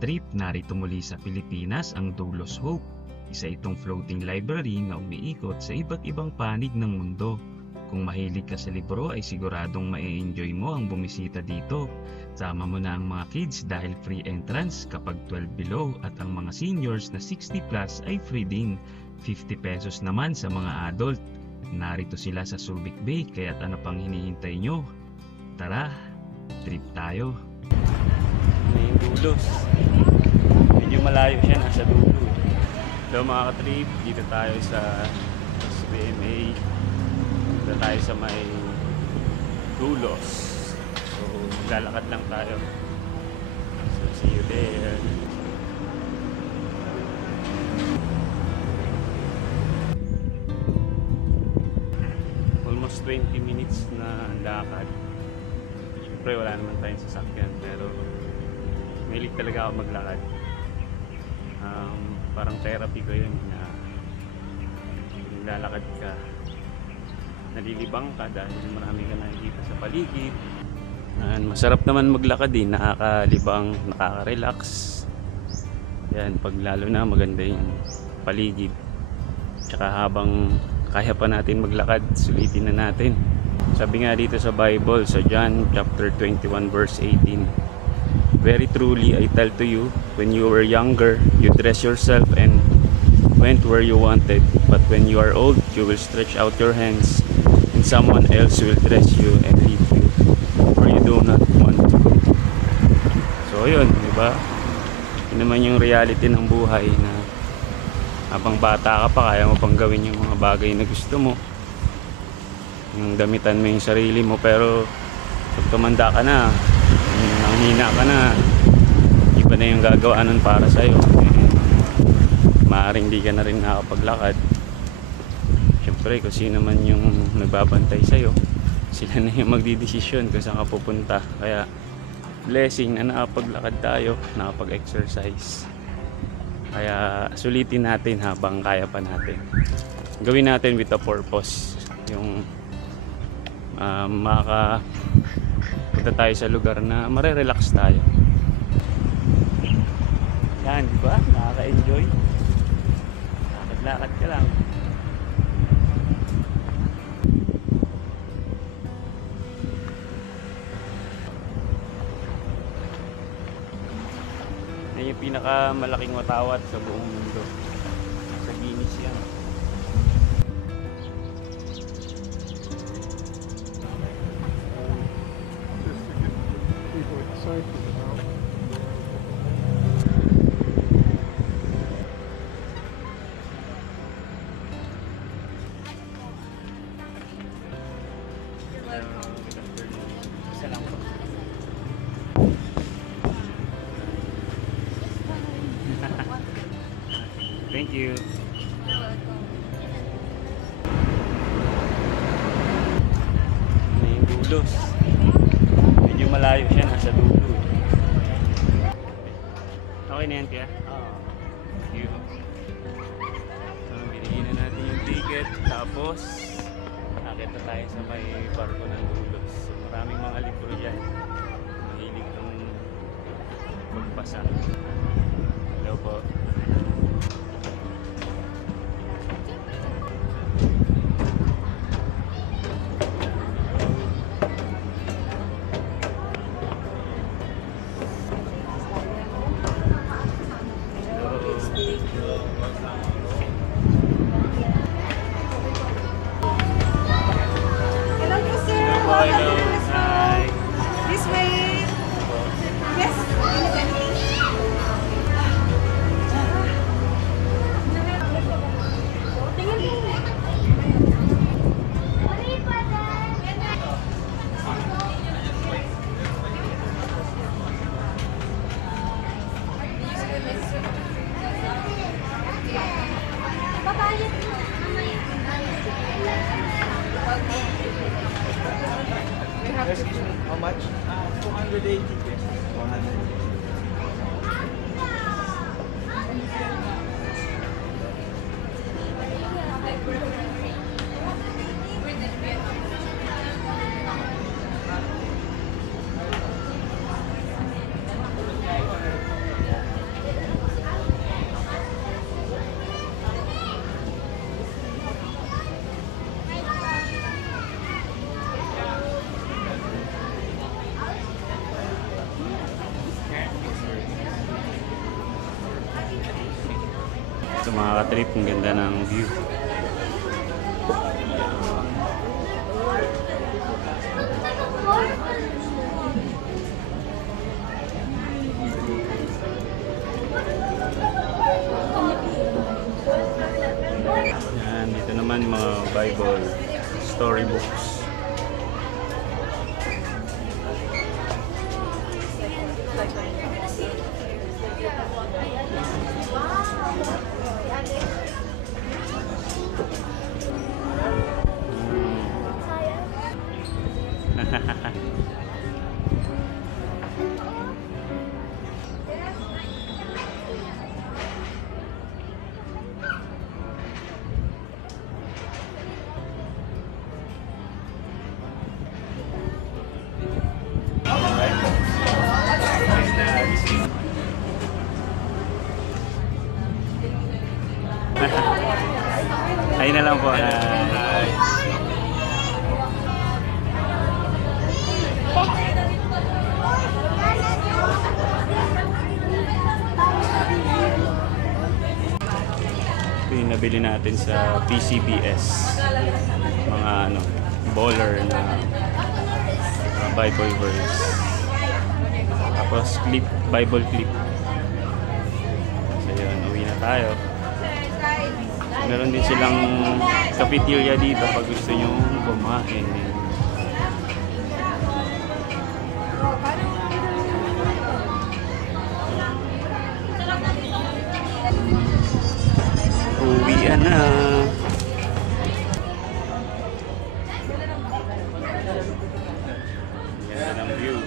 ka-trip, narito muli sa Pilipinas ang Doulos Hope. Isa itong floating library na umiikot sa iba't ibang panig ng mundo. Kung mahilig ka sa libro ay siguradong ma-enjoy mo ang bumisita dito. Sama mo na ang mga kids dahil free entrance kapag 12 below at ang mga seniors na 60 plus ay free din. 50 pesos naman sa mga adult. Narito sila sa Subic Bay kaya't ano pang hinihintay nyo? Tara, trip tayo. May Doulos. Medyo malayo siya, nasa dulo. Hello mga ka-trip, dito tayo sa SBMA. Dito tayo sa may Doulos. So maglalakad lang tayo. So see you there. Almost 20 minutes na lakad. Siyempre wala naman tayong sasakyan pero mahilig talaga ako maglakad. Parang therapy ko yun na lalakad ka, nalilibang ka dahil marami ka nakikita sa paligid. Masarap naman maglakad din, nakakalibang, nakaka-relax. Yan, pag lalo na maganda yung paligid. Tsaka habang kaya pa natin maglakad, sulitin na natin. Sabi nga dito sa Bible, sa John chapter 21 verse 18, very truly I tell to you, when you were younger, you dress yourself and went where you wanted. But when you are old, you will stretch out your hands, and someone else will dress you and lead you where you do not want to go. So yun, diba? Yun naman yung reality ng buhay na habang bata ka pa, kaya mo pang gawin yung mga bagay na gusto mo. Yung damitan mo yung sarili mo, pero pag tumanda ka na, nanghina ka na, iba na yung gagawa nun para sa'yo. Maaaring di ka na rin nakapaglakad. Siyempre kung sino man yung nagbabantay sa'yo, sila na yung magdidesisyon kung saan ka pupunta. Kaya blessing na nakapaglakad tayo, nakapag-exercise. Kaya sulitin natin habang kaya pa natin. Gawin natin with a purpose. Yung punta tayo sa lugar na marerelax tayo. Yan, di ba? Nakaka-enjoy. Lakad-lakad ka lang. Yan yung pinakamalaking watawat sa buong mundo. Sa Guinness yan. Thank you. May Doulos. Medyo malayo siya, nasa dulo. Okay na yan, kaya? Thank you. So, binigyan na natin yung ticket. Tapos, nakita tayo sa may barko ng Doulos. So, maraming mga libro dyan. Mahilig kang magbasa. Hello po. Hello. Hi. This way. Yes. sa mga katrip, ang ganda ng view. Yan, dito naman mga Bible storybooks. Ayun na lang po. Ito yung nabili natin sa PCBS. Mga baller na Bible verse. Tapos clip, Bible clip. So yun, uwi na tayo. Meron din silang cafeteria dito pag gusto nyo kumain. Uwian na. Yan ang view.